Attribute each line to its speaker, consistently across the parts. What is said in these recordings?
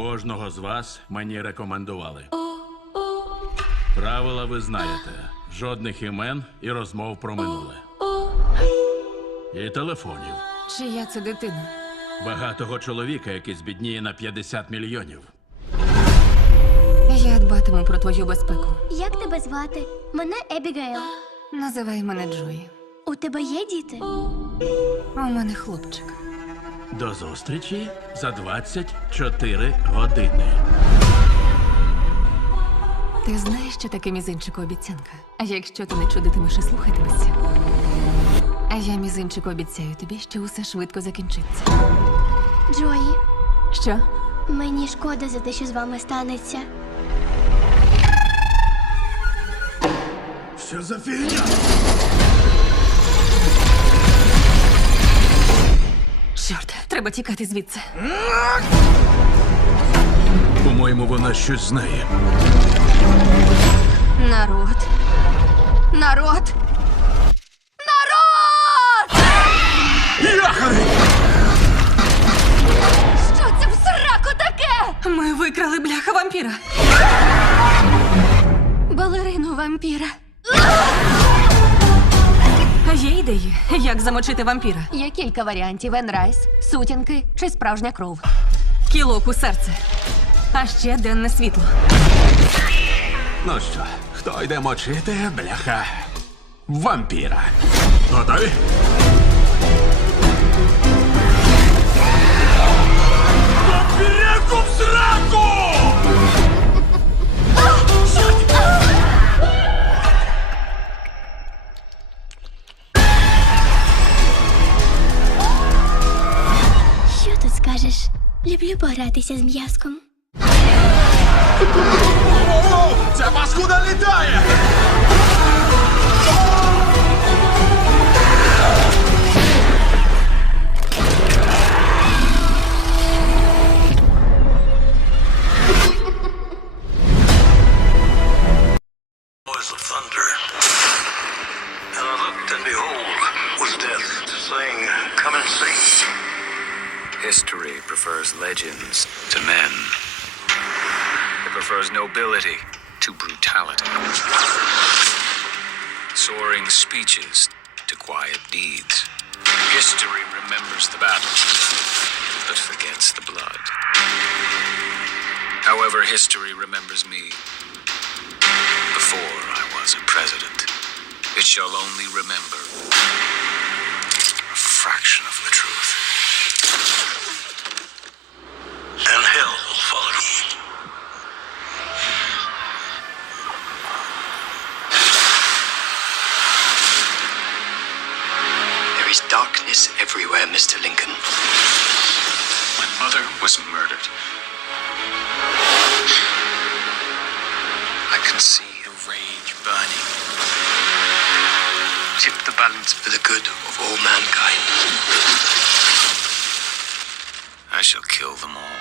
Speaker 1: Кожного з вас мені рекомендували. Правила ви знаєте: жодних імен і розмов про минуле. І телефонів.
Speaker 2: Чия це дитина?
Speaker 1: Багатого чоловіка, який збідніє на 50 мільйонів.
Speaker 2: Я дбатиму про твою безпеку.
Speaker 3: Як тебе звати? Мене Ебігейл.
Speaker 2: Називай мене Джої.
Speaker 3: У тебе є діти?
Speaker 2: У мене хлопчик.
Speaker 1: До зустрічі за 24 години.
Speaker 2: Ти знаєш, що таке мізинчику обіцянка? А якщо ти не чудитимеш і слухатимешся? А я мізинчику обіцяю тобі, що усе швидко закінчиться.
Speaker 3: Джої,
Speaker 2: Що?
Speaker 3: мені шкода за те, що з вами станеться.
Speaker 1: Що за фігня?
Speaker 2: Чорт, треба тікати звідси.
Speaker 1: По-моєму, вона щось знає.
Speaker 2: Народ. Народ. Народ! Що це в сраку таке? Ми викрали бляха вампіра. Балерину вампіра. Є ідеї, як замочити вампіра?
Speaker 4: Є кілька варіантів: енрайс, сутінки чи справжня кров.
Speaker 2: Кілок у серце. А ще денне світло.
Speaker 5: Ну що, хто йде мочити, бляха? Вампіра. Готові?
Speaker 3: Що скажеш? Люблю погратися з м'язком.
Speaker 5: Ця паскуда літає!
Speaker 6: Prefers legends to men. It prefers nobility to brutality. Soaring speeches to quiet deeds. History remembers the battles, but forgets the blood. However, history remembers me before I was a president. It shall only remember a fraction of the truth.
Speaker 7: And hell followed me.
Speaker 8: There is darkness everywhere, Mr. Lincoln.
Speaker 6: My mother was murdered. I can see her rage burning.
Speaker 8: Tip the balance for the good of all mankind.
Speaker 6: I shall kill them all.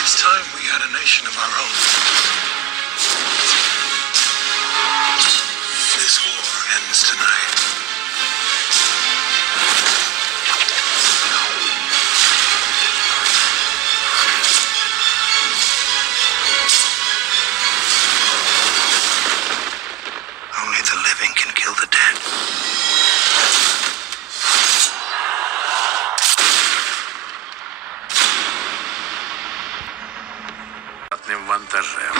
Speaker 7: It's time we had a nation of our own.
Speaker 1: Одним вантажем.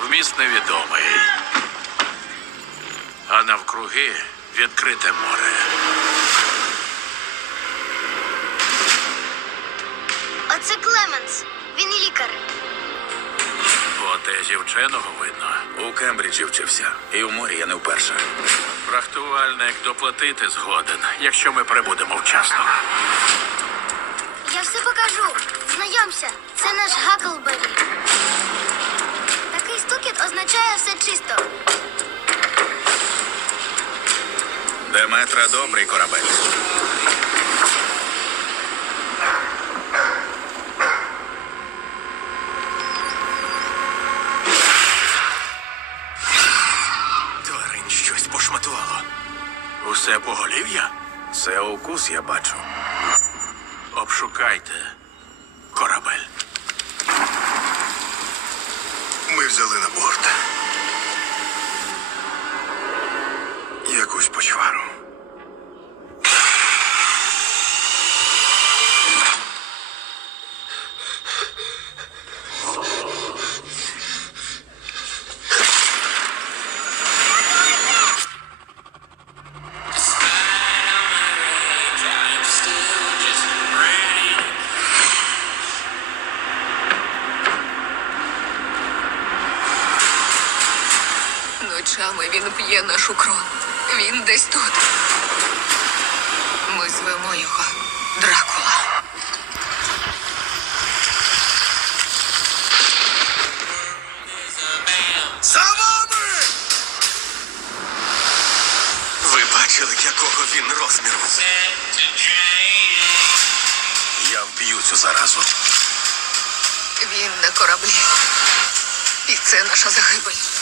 Speaker 1: Вміст невідомий. А навкруги відкрите море.
Speaker 3: Оце Клеменс. Він лікар.
Speaker 1: По вченого видно.
Speaker 6: У Кембриджі вчився. І у морі я не вперше.
Speaker 1: Фрахтувальник доплатити згоден, якщо ми прибудемо вчасно.
Speaker 3: Я все покажу. Знайомся, це наш Гаклбері. Такий стукіт означає все чисто.
Speaker 6: Деметра добрий корабель.
Speaker 7: Тварин щось пошматувало.
Speaker 1: Усе поголів'я?
Speaker 6: Це укус я бачу.
Speaker 1: Обшукайте корабель. Ми взяли на борт.
Speaker 9: Він п'є нашу кров. Він десь тут. Ми звемо його Дракула.
Speaker 1: За вами! Ви бачили, якого він розміру? Я вб'ю цю заразу.
Speaker 9: Він на кораблі. І це наша загибель.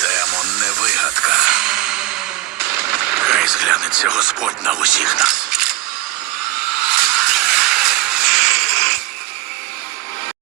Speaker 1: Демон не вигадка. Хай зглянеться Господь на усіх нас.